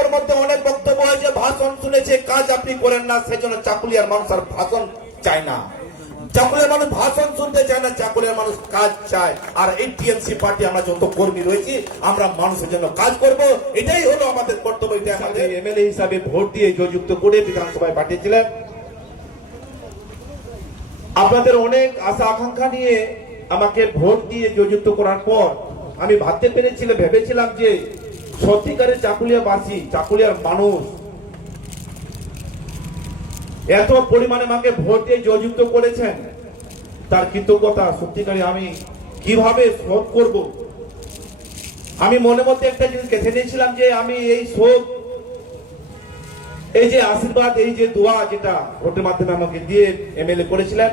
বক্তব্যের মধ্যে অনেক বক্তব্য হয়েছে ভাষণ শুনেছে কাজ আপনি করেন না সেজন্য চাকুলিয়ার মানুষ আর ভাষণ চায় না। চাকুলিয়ার মানুষ ভাষণ শুনতে চায় না চাকুলিয়ার মানুষ কাজ চায়। আর এই টিএমসি পার্টি আমরা যত কর্মী রয়েছি আমরা মানুষের জন্য কাজ করব। এটাই হলো আমাদের কর্তব্য। এটা আমাদের এমএলএ হিসাবে ভোট দিয়ে জয়যুক্ত করে বিধানসভায় পাঠিয়েছিলেন। আপনাদের অনেক আশা আকাঙ্ক্ষা নিয়ে আমাকে ভোট দিয়ে জয়যুক্ত করার পর আমি ভাবতে পেরেছিলাম ভেবেছিলাম যে সত্যিকারের চাকুলিয়া বাসী, চাকুলিয়ার মানুষ। এত পরিমাণে আমাকে ভোট জয়যুক্ত করেছেন, তার কৃতজ্ঞতা সত্যিকারে আমি কীভাবে শোধ করব? আমি মনে মধ্যে একটা জিনিস গেঁথে নিয়েছিলাম যে আমি এই শোধ, এই যে আশীর্বাদ, এই যে দোয়া যেটা ভোটের মাধ্যমে আমাকে দিয়ে এমএলএ করেছিলেন,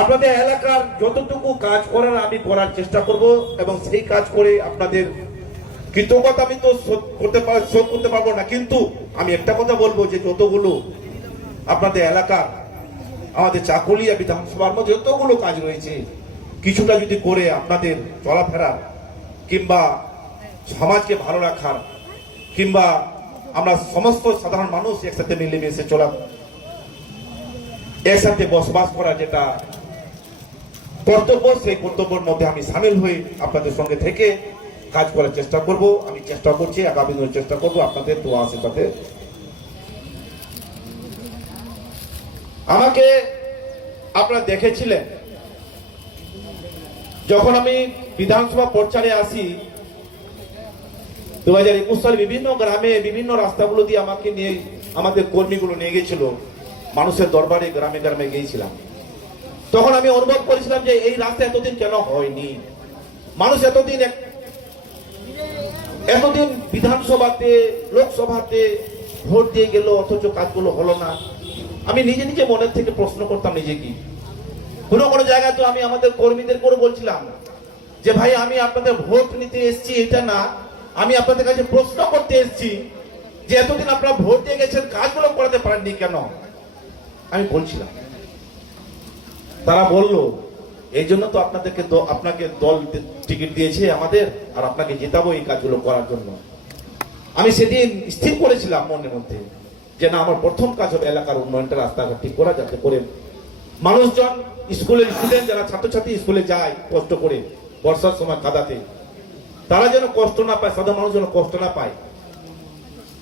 আপনাদের এলাকার যতটুকু কাজ করার আমি করার চেষ্টা করব এবং সেই কাজ করে আপনাদের কৃতজ্ঞতা আমি তো শোধ করতে পার শোধ করতে পারব না। কিন্তু আমি একটা কথা বলব যে যতগুলো আপনাদের এলাকার আমাদের চাকুলিয়া বিধানসভার মধ্যে যতগুলো কাজ রয়েছে, কিছুটা যদি করে আপনাদের চলাফেরা কিংবা সমাজকে ভালো রাখার কিংবা আমরা সমস্ত সাধারণ মানুষ একসাথে মিলেমিশে চলা, একসাথে বসবাস করা যেটা কর্তব্য, সেই কর্তব্যের মধ্যে আমি সামিল হয়ে আপনাদের সঙ্গে থেকে কাজ করার চেষ্টা করব, আমি চেষ্টা করছি, আগামী দিনের চেষ্টা করব, আপনাদের তো আশীর্বাদে আমাকে আপনারা দেখেছিলেন, যখন আমি বিধানসভা প্রচারে আসি দু হাজার একুশ সালে বিভিন্ন গ্রামে বিভিন্ন রাস্তাগুলো দিয়ে আমাকে নিয়ে, আমাদের কর্মীগুলো নিয়ে গেছিল, মানুষের দরবারে গ্রামে গ্রামে গিয়েছিলাম। তখন আমি অনুভব করেছিলাম যে এই রাস্তা এতদিন কেন হয়নি? মানুষ এতদিন এতদিন বিধানসভাতে, লোকসভাতে ভোট দিয়ে গেল, অথচ কাজগুলো হলো না। আমি নিজে নিজে মনের থেকে প্রশ্ন করতাম নিজে কি কোনো কোনো জায়গায় তো আমি আমাদের কর্মীদের করে বলছিলাম যে, ভাই, আমি আপনাদের ভোট নিতে এসেছি, এটা না। আমি আপনাদের কাছে প্রশ্ন করতে এসেছি যে, এতদিন আপনারা ভোট দিয়ে গেছেন, কাজগুলো করাতে পারেননি কেন? আমি বলছিলাম। তারা বলল এই জন্য তো আপনাদেরকে আপনাকে দল টিকিট দিয়েছে আমাদের, আর আপনাকে জেতাবো এই কাজগুলো করার জন্য। আমি সেদিন স্থির করেছিলাম মনের মধ্যে যে না, আমার প্রথম কাজ হবে এলাকার উন্নয়নটা রাস্তাঘাট ঠিক করা, যাতে করে মানুষজন স্কুলের স্টুডেন্ট যারা ছাত্রছাত্রী স্কুলে যায় কষ্ট করে বর্ষার সময় কাদাতে, তারা যেন কষ্ট না পায়, সাধারণ মানুষ যেন কষ্ট না পায়।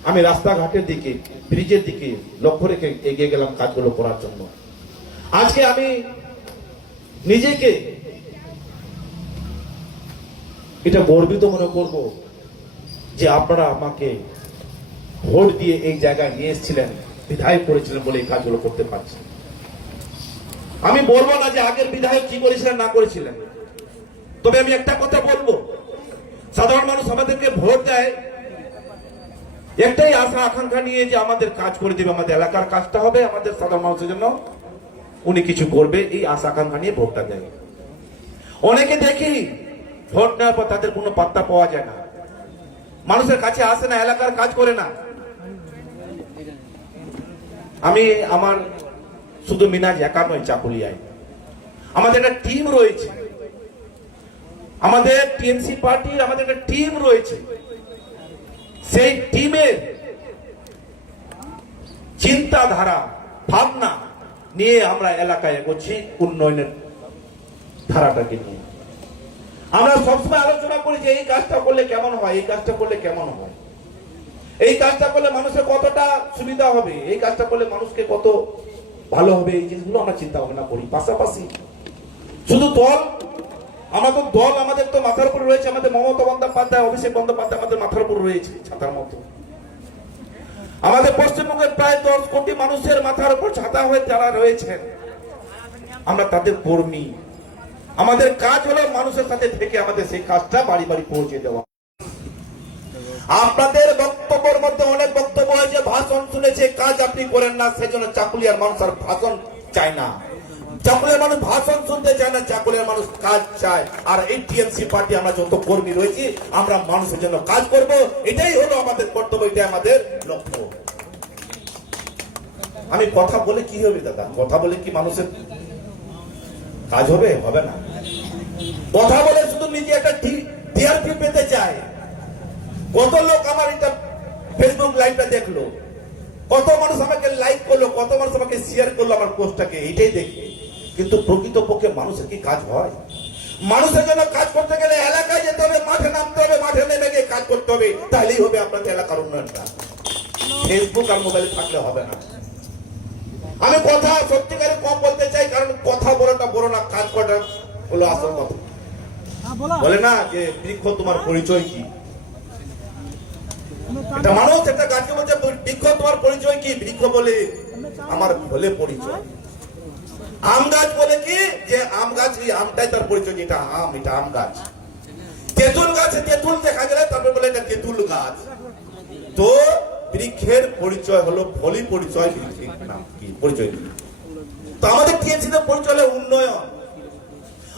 আমি রাস্তাঘাটের দিকে, ব্রিজের দিকে লক্ষ্য রেখে এগিয়ে গেলাম কাজগুলো করার জন্য। আজকে আমি নিজেকে। এটা গর্বিত মনে করব যে আপনারা আমাকে ভোট দিয়ে এই জায়গায় নিয়ে এসেছিলেন, বিধায়ক করেছিলেন বলে এই কাজগুলো করতে পারছেন আমি বলব না যে আগের বিধায়ক কি করেছিলেন, না করেছিলেন। তবে আমি একটা কথা বলব, সাধারণ মানুষ আমাদেরকে ভোট দেয়। একটাই আশা, আকাঙ্ক্ষা নিয়ে যে আমাদের কাজ করে দেবে, আমাদের এলাকার কাজটা হবে আমাদের সাধারণ মানুষের জন্য। উনি কিছু করবে, এই আশা আকাঙ্ক্ষা নিয়ে ভোটটা দেয়। অনেকে দেখি ভোট নেওয়ার পর তাদের কোনো পাত্তা পাওয়া যায় না। মানুষের কাছে আসে না, এলাকার কাজ করে না। আমি আমার, শুধু মিনাজ একা নয়, চাকুলিয়ায়। আমাদের একটা টিম রয়েছে। আমাদের টিএমসি পার্টির আমাদের একটা টিম রয়েছে। সেই টিমের চিন্তাধারা, ভাবনা নিয়ে আমরা এলাকায় এগোচ্ছি উন্নয়নের ধারাটাকে নিয়ে। আমরা সবসময় আলোচনা করি যে এই কাজটা করলে কেমন হয়, এই কাজটা করলে কেমন হয়? এই কাজটা করলে মানুষের কতটা সুবিধা হবে? এই কাজটা করলে মানুষকে কত ভালো হবে? এই জিনিসগুলো আমরা চিন্তা ভাবনা করি। পাশাপাশি শুধু দল আমাদের দল আমাদের তো মাথার উপর রয়েছে। আমাদের মমতা বন্দ্যোপাধ্যায়, অভিষেক বন্দ্যোপাধ্যায় আমাদের মাথার উপর রয়েছে ছাতার মতো। আমাদের পশ্চিমবঙ্গের প্রায় দশ কোটি মানুষের মাথার উপর ছাতা হয়ে যারা রয়েছেন। আমরা তাদের কর্মী। আমাদের কাজ হলো মানুষের সাথে থেকে আমাদের সেই কাজটা বাড়ি বাড়ি পৌঁছে দেওয়া। আপনাদের বক্তব্যের মধ্যে অনেক বক্তব্য হয়েছে ভাষণ শুনেছে, কাজ আপনি করেন না, সেজন্য চাকুলিয়ার মানুষ আর ভাষণ চায় না। চাকুলিয়ার মানুষ ভাষণ শুনতে চায় না, চাকুলিয়ার মানুষ কাজ চায়। আর এই টিএমসি পার্টি আমরা যত কর্মী রয়েছি, আমরা মানুষের জন্য কাজ করব। এটাই হলো আমাদের কর্তব্য, এটাই আমাদের লক্ষ্য। আমি কথা বলে কি হবে দাদা? কথা বলে কি মানুষের কাজ হবে? হবে না। কথা বলে শুধু নিজে একটা টিআরপি পেতে চায়। কত লোক আমার এটা ফেসবুক লাইভটা দেখল। কত মানুষ আমাকে লাইক করল, কত মানুষ আমাকে শেয়ার করল আমার পোস্টটাকে এটাই দেখি। কিন্তু প্রকৃতপক্ষে মানুষের কি কাজ হয়? মানুষের জন্য কাজ করতে গেলে এলাকায় যেতে হবে মাঠে নামতে হবে মাঠে নেমে গিয়ে কাজ করতে হবে তাহলেই হবে আপনাদের এলাকার উন্নয়নটা। ফেসবুক আর মোবাইলে থাকলে হবে না। আমি কথা সত্যিকারে কম বলতে চাই কারণ কথা বলাটা বলো না কাজ করাটা হলো আসল কথা। হ্যাঁ, বলে। না যে বৃক্ষ তোমার পরিচয় কি? এটা মানুষ একটা গাছকে বলছে বৃক্ষ তোমার পরিচয় কি? বৃক্ষ বলে আমার ফলে পরিচয়। আম গাছ বলে কি? যে আম গাছ, এই আমটাই তার পরিচয় এটা আম এটা আম গাছ। তেঁতুল গাছে তেঁতুল দেখা গেলে তারপরে বলে এটা তেঁতুল গাছ। তো বৃক্ষের পরিচয় হলো ফলই পরিচয় বৃক্ষের নাম কি পরিচয়? তো আমাদের টিএমসিতে পরিচয় হলো উন্নয়ন।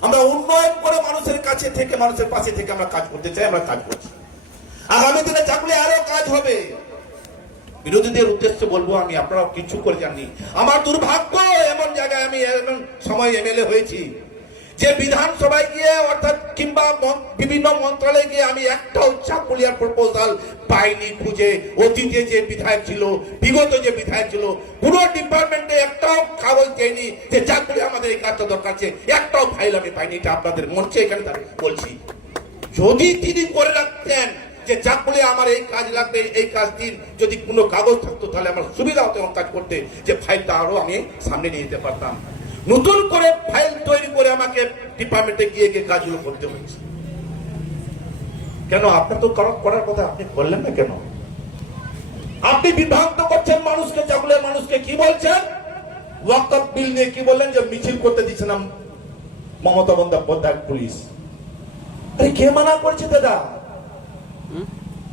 আমরা উন্নয়ন করে মানুষের কাছে থেকে, মানুষের পাশে থেকে আমরা কাজ করতে চাই, আমরা কাজ করছি। আগামী দিনে চাকরি আরও কাজ হবে। বিরোধীদের উদ্দেশ্যে বলব, আমি আপনারা কিছু করে জাননি আমার দুর্ভাগ্য, এমন জায়গায় আমি এমন সময় এমএলএ হয়েছি, যে বিধানসভায় গিয়ে, অর্থাৎ কিংবা বিভিন্ন মন্ত্রণালয়ে গিয়ে আমি একটাও চাকুলিয়ার প্রপোজাল পাইনি, খুঁজে, অতীতে যে বিধায়ক ছিল, বিগত যে বিধায়ক ছিল, পুরো ডিপার্টমেন্টে একটাও কাগজ দেয়নি যে চাকুলি আমাদের এই কাজটা দরকার আছে, একটাও ফাইল আমি পাইনি, এটা আপনাদের মঞ্চে এখানে বলছি। যদি তিনি করে রাখতেন যে চাকরি আমার এই কাজ লাগবে, এই কাজ দিন যদি কোনো কাগজ থাকতো, তাহলে আমার সুবিধা হতো কাজ করতে, যে ফাইলটা আরও আমি সামনে নিয়ে যেতে পারতাম। নতুন করে ফাইল তৈরি করে আমাকে ডিপার্টমেন্টে গিয়ে গিয়ে কাজগুলো করতে হয়েছে। কেন? আপনার তো করা- করার কথা আপনি করলেন না কেন? আপনি বিভ্রান্ত করছেন মানুষকে, চাকুলের মানুষকে, কি বলছেন? ওয়াকআপ বিল নিয়ে কি বললেন যে মিছিল করতে দিচ্ছিলাম মমতা বন্দ্যোপাধ্যায় পুলিশ? আরে কে মানা করছে দাদা?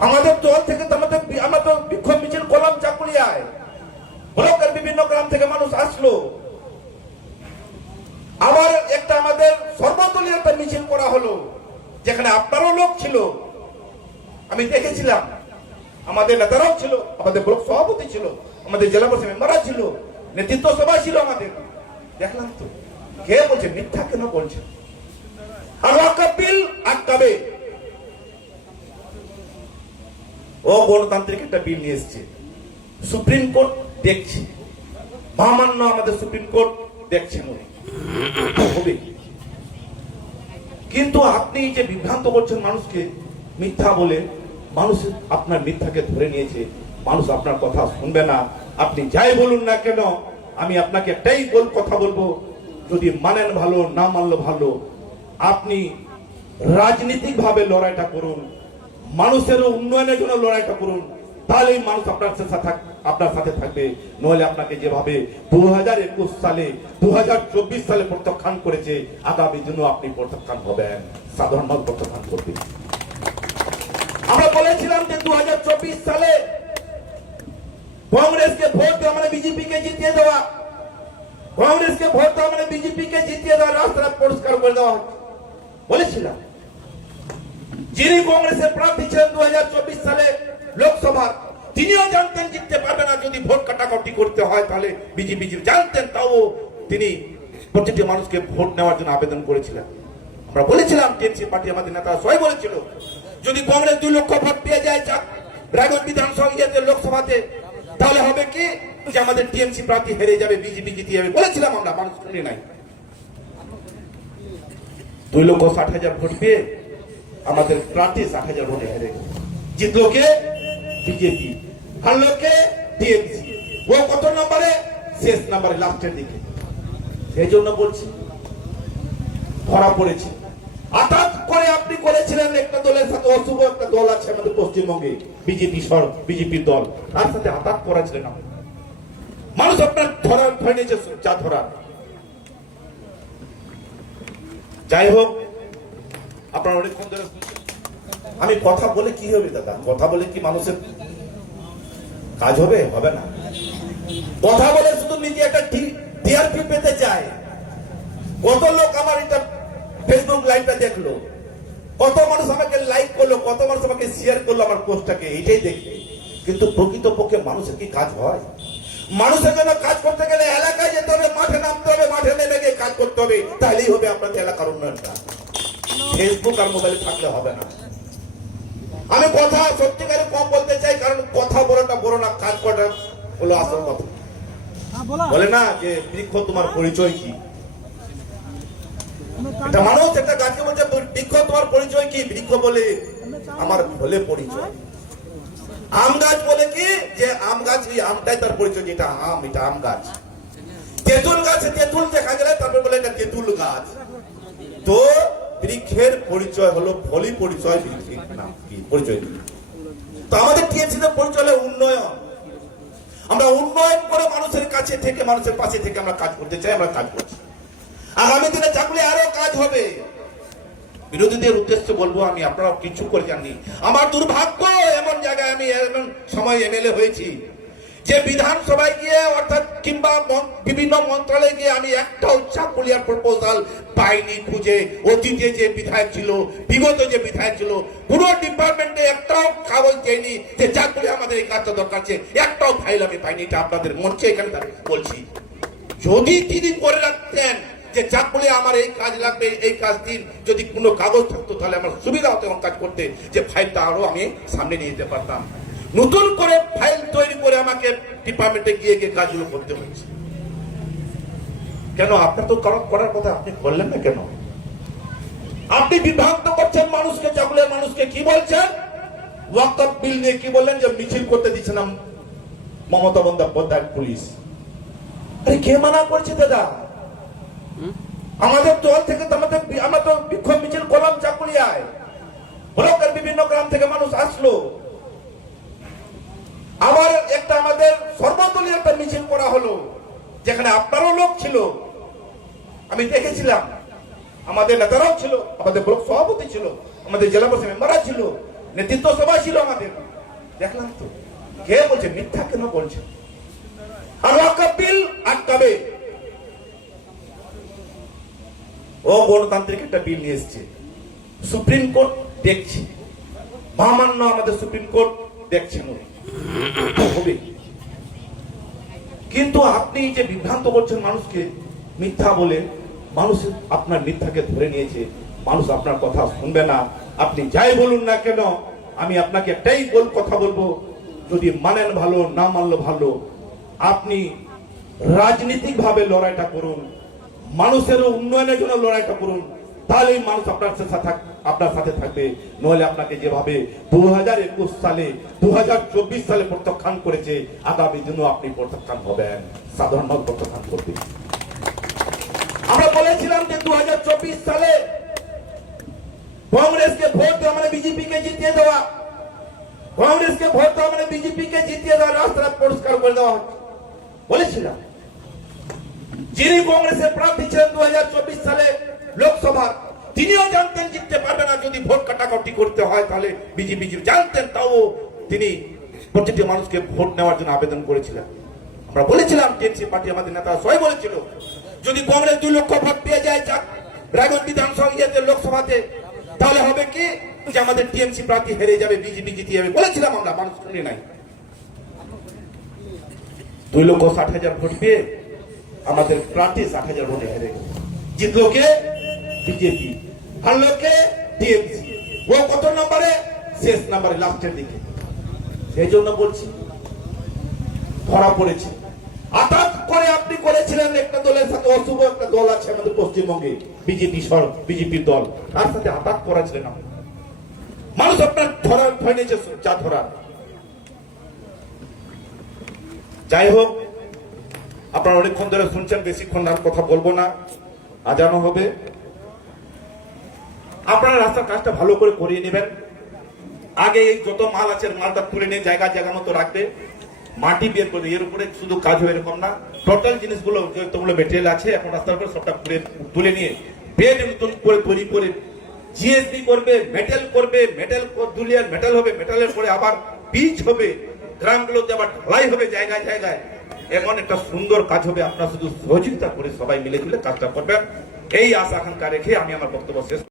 আমাদের দল থেকে আমাদের আমরা তো বিক্ষোভ মিছিল করলাম চাকুলিয়ায়। ব্লকের বিভিন্ন গ্রাম থেকে মানুষ আসলো। আবার একটা আমাদের সর্বদলীয় একটা মিছিল করা হলো, যেখানে আপনারও লোক ছিল। আমি দেখেছিলাম, আমাদের নেতারাও ছিল, আমাদের ব্লক সভাপতি ছিল, আমাদের জেলা পরিষদ মেম্বাররা ছিল, নেতৃত্ব সভা ছিল আমাদের। দেখলাম তো, কে বলছে, মিথ্যা কেন বলছে? আর ওয়াকআপ বিল আটকাবে ও গণতান্ত্রিক একটা বিল নিয়ে এসছে। সুপ্রিম কোর্ট দেখছে। মহামান্য আমাদের সুপ্রিম কোর্ট দেখছেন হবে। কিন্তু আপনি যে বিভ্রান্ত করছেন মানুষকে, মিথ্যা বলে, মানুষ আপনার মিথ্যাকে ধরে নিয়েছে। মানুষ আপনার কথা শুনবে না। আপনি যাই বলুন না কেন, আমি আপনাকে একটাই বল, কথা বলব, যদি মানেন ভালো, না মানলো ভালো, আপনি রাজনীতিক ভাবে লড়াইটা করুন। মানুষের উন্নয়নের জন্য লড়াইটা করুন। তাহলেই মানুষ আপনার সাথে আপনার সাথে থাকবে। নইলে আপনাকে যেভাবে দু হাজার একুশ সালে দু হাজার চব্বিশ সালে প্রত্যাখ্যান করেছে, আগামী জন্য আপনি প্রত্যাখ্যান হবেন। সাধারণ মানুষ প্রত্যাখ্যান করবে। আমরা বলেছিলাম যে দু হাজার চব্বিশ সালে কংগ্রেসকে ভোট দেওয়া মানে বিজেপিকে জিতিয়ে দেওয়া। কংগ্রেসকে ভোট দেওয়া মানে বিজেপিকে জিতিয়ে দেওয়া, রাস্তাটা পরিষ্কার করে দেওয়া। বলেছিলাম। যিনি কংগ্রেসের প্রার্থী ছিলেন দু হাজার চব্বিশ সালে লোকসভার তিনিও জানতেন জিততে পারবে না, যদি ভোট কাটাকাটি করতে হয় তাহলে বিজেপি জানতেন, তাও তিনি প্রতিটি মানুষকে ভোট নেওয়ার জন্য আবেদন করেছিলেন। আমরা বলেছিলাম, টিএমসি পার্টি আমাদের নেতা সবাই বলেছিল, যদি কংগ্রেস দুই লক্ষ ভোট পেয়ে যায় রায়গঞ্জ বিধানসভা ইয়েতে লোকসভাতে, তাহলে হবে কি যে আমাদের টিএমসি প্রার্থী হেরে যাবে, বিজেপি জিতে যাবে। বলেছিলাম আমরা, মানুষ শুনে নাই। দুই লক্ষ ষাট হাজার ভোট পেয়ে আমাদের প্রার্থী ষাট হাজার ভোটে হেরে গেল জিতলো কে? বিজেপি। হারলো কে? টিএমসি। ও কত নম্বরে? শেষ নম্বরে, লাস্টের দিকে। সেই জন্য বলছি, ধরা পড়েছে। হঠাৎ করে আপনি করেছিলেন একটা দলের সাথে অশুভ একটা দল আছে আমাদের পশ্চিমবঙ্গে, বিজেপি সর দল। তার সাথে হঠাৎ করেছিলেন মানুষ আপনার ধরে নিয়েছে যা যাই হোক আপনার অনেকক্ষণ ধরে আমি কথা বলে কি হবে দাদা? কথা বলে কি মানুষের কাজ হবে? হবে না। কথা বলে শুধু নিজে একটা টিআরপি পেতে চায়। কত লোক আমার এটা ফেসবুক লাইভটা দেখল। কত মানুষ আমাকে লাইক করল, কত মানুষ আমাকে শেয়ার করল আমার পোস্টটাকে, এটাই দেখি। কিন্তু প্রকৃত পক্ষে মানুষের কি কাজ হয়? মানুষের জন্য কাজ করতে গেলে এলাকায় যেতে হবে, মাঠে নামতে হবে, মাঠে নেমে গিয়ে কাজ করতে হবে। তাহলেই হবে আপনাদের এলাকার উন্নয়নটা। ফেসবুক আর মোবাইল থাকলে হবে না। আমি কথা সত্যিকারে কম বলতে চাই কারণ কথা বলাটা বড় না কাজ করাটা হলো আসল কথা। বলে। না যে বৃক্ষ তোমার পরিচয় কি? এটা মানুষ একটা গাছকে বলছে বৃক্ষ তোমার পরিচয় কি? বৃক্ষ বলে আমার ফলে পরিচয়। আম গাছ বলে কি? যে আম গাছ এই আমটাই তার পরিচয় যেটা আম এটা আম গাছ। তেঁতুল গাছ তেঁতুল দেখা গেলে তারপরে বলে এটা তেঁতুল গাছ। তো বৃক্ষের পরিচয় হলো ফলই পরিচয় বৃক্ষের নাম কি? পরিচয়। তো আমাদের টিএমসি পরিচয় উন্নয়ন। আমরা উন্নয়ন করে মানুষের কাছে থেকে, মানুষের পাশে থেকে আমরা কাজ করতে চাই, আমরা কাজ করছি। আগামী দিনে চাকরি আরও কাজ হবে। বিরোধীদের উদ্দেশ্যে বলব, আমি আপনারা কিছু করে জাননি আমার দুর্ভাগ্য, এমন জায়গায় আমি এমন সময় এমএলএ হয়েছি। যে বিধানসভায় গিয়ে, অর্থাৎ কিংবা বিভিন্ন মন্ত্রণালয়ে গিয়ে আমি একটাও চাকুলিয়ার প্রপোজাল পাইনি, খুঁজে। অতীতে যে বিধায়ক ছিল, বিগত যে বিধায়ক ছিল, পুরো ডিপার্টমেন্টে একটাও কাগজ দেয়নি যে চাকুলি আমাদের এই কাজটা দরকার আছে, একটাও ফাইল আমি পাইনি, এটা আপনাদের মঞ্চে এখানে বলছি। যদি তিনি করে রাখতেন যে চাকরি আমার এই কাজ লাগবে, এই কাজ দিন, যদি কোনো কাগজ থাকতো, তাহলে আমার সুবিধা হতো কাজ করতে, যে ফাইলটা আরও আমি সামনে নিয়ে যেতে পারতাম। নতুন করে ফাইল তৈরি করে আমাকে ডিপার্টমেন্টে গিয়ে গিয়ে কাজগুলো করতে হয়েছে। কেন? আপনার তো করার করার কথা আপনি করলেন না কেন? আপনি বিভ্রান্ত করছেন মানুষকে চাকুলের মানুষকে। কি বলছেন? ওয়াকআপ বিল নিয়ে কি বললেন যে মিছিল করতে মমতা বন্দ্যোপাধ্যায় পুলিশ? আরে কে মানা করছে দাদা? আমাদের দল থেকে তো আমাদের আমরা তো বিক্ষোভ মিছিল করলাম চাকুলিয়ায়। ব্লকের বিভিন্ন গ্রাম থেকে মানুষ আসলো। আবার একটা আমাদের সর্বদলীয় একটা মিছিল করা হলো, যেখানে আপনারও লোক ছিল। আমি দেখেছিলাম, আমাদের নেতারাও ছিল, আমাদের ব্লক সভাপতি ছিল, আমাদের জেলা পরিষদ মেম্বাররা ছিল, নেতৃত্ব সভা ছিল আমাদের। দেখলাম তো, কে বলছে, মিথ্যা কেন বলছে? আর বিল আটকাবে। ও গণতান্ত্রিক একটা বিল নিয়ে এসছে। সুপ্রিম কোর্ট দেখছে। মহামান্য আমাদের সুপ্রিম কোর্ট দেখছেন উনি। হবে। কিন্তু আপনি যে বিভ্রান্ত করছেন মানুষকে, মিথ্যা বলে, মানুষ আপনার মিথ্যাকে ধরে নিয়েছে, মানুষ আপনার কথা শুনবে না। আপনি যাই বলুন না কেন, আমি আপনাকে একটাই বল, কথা বলব, যদি মানেন ভালো, না মানলো ভালো, আপনি রাজনীতিক ভাবে লড়াইটা করুন মানুষের উন্নয়নের জন্য লড়াইটা করুন তাহলেই মানুষ আপনার সাথে আপনার সাথে থাকবে। নইলে আপনাকে যেভাবে দু হাজার একুশ সালে দু হাজার চব্বিশ সালে প্রত্যাখ্যান করেছে, আগামী দিনও আপনি প্রত্যাখ্যান হবেন। সাধারণ প্রত্যাখ্যান করবে। আমরা বলেছিলাম যে দু হাজার চব্বিশ সালে কংগ্রেসকে ভোট দেওয়া মানে বিজেপি কে জিতিয়ে দেওয়া। কংগ্রেসকে ভোট দেওয়া মানে বিজেপি কে জিতিয়ে দেওয়া রাস্তা পরিষ্কার করে দেওয়া বলেছিলাম। যিনি কংগ্রেসের প্রার্থী ছিলেন দু হাজার চব্বিশ সালে লোকসভা তিনিও জানতেন জিততে পারবে না, যদি ভোট কাটাকাটি করতে হয় তাহলে বিজেপি জানতেন, তাও তিনি প্রতিটি মানুষকে ভোট নেওয়ার জন্য আবেদন করেছিলেন। আমরা বলেছিলাম, টিএমসি পার্টি আমাদের নেতা সবাই বলেছিল, যদি কংগ্রেস দুই লক্ষ ভোট পেয়ে যায়, যাক, রায়গঞ্জ বিধানসভা লোকসভাতে, তাহলে হবে কি? যে আমাদের টিএমসি প্রার্থী হেরে যাবে, বিজেপি জিতে যাবে, বলেছিলাম আমরা, মানুষ শুনে নাই। দুই লক্ষ ষাট হাজার ভোট পেয়ে আমাদের প্রার্থী ষাট হাজার ভোটে হেরে গেল। জিতলো কে? বিজেপি। কে টিএমসি ও কত নম্বরে? শেষ নম্বরে, লাস্টের দিকে। সেই জন্য বলছি, ধরা পড়েছে। আঘাত করে আপনি করেছিলেন একটা দলের সাথে অশুভ একটা দল আছে আমাদের পশ্চিমবঙ্গে, বিজেপি দল। তার সাথে আঘাত করেছিলেন আপনি। মানুষ আপনার ধরে নিয়েছে যা যাই হোক, আপনারা অনেকক্ষণ ধরে শুনছেন, বেশিক্ষণ আর কথা বলব না। আজানো হবে। আপনারা রাস্তার কাজটা ভালো করে করিয়ে নেবেন। আগে এই যত মাল আছে, মালটা তুলে নিয়ে জায়গা জায়গা মতো রাখবে মাটি বের করবে এর উপরে শুধু কাজ হবে এরকম না। টোটাল জিনিসগুলো যতগুলো মেটেরিয়াল আছে, এখন রাস্তার উপরে সবটা তুলে তুলে নিয়ে, বেড নতুন করে তৈরি করে জিএসবি করবে মেটাল করবে মেটাল দুলিয়ার মেটাল হবে মেটালের পরে আবার পিচ হবে, গ্রামগুলোতে আবার ঢালাই হবে জায়গায় জায়গায়। এমন একটা সুন্দর কাজ হবে, আপনারা শুধু সহযোগিতা করে সবাই মিলে মিলে কাজটা করবেন। এই আশা আকাঙ্ক্ষা রেখে আমি আমার বক্তব্য শেষ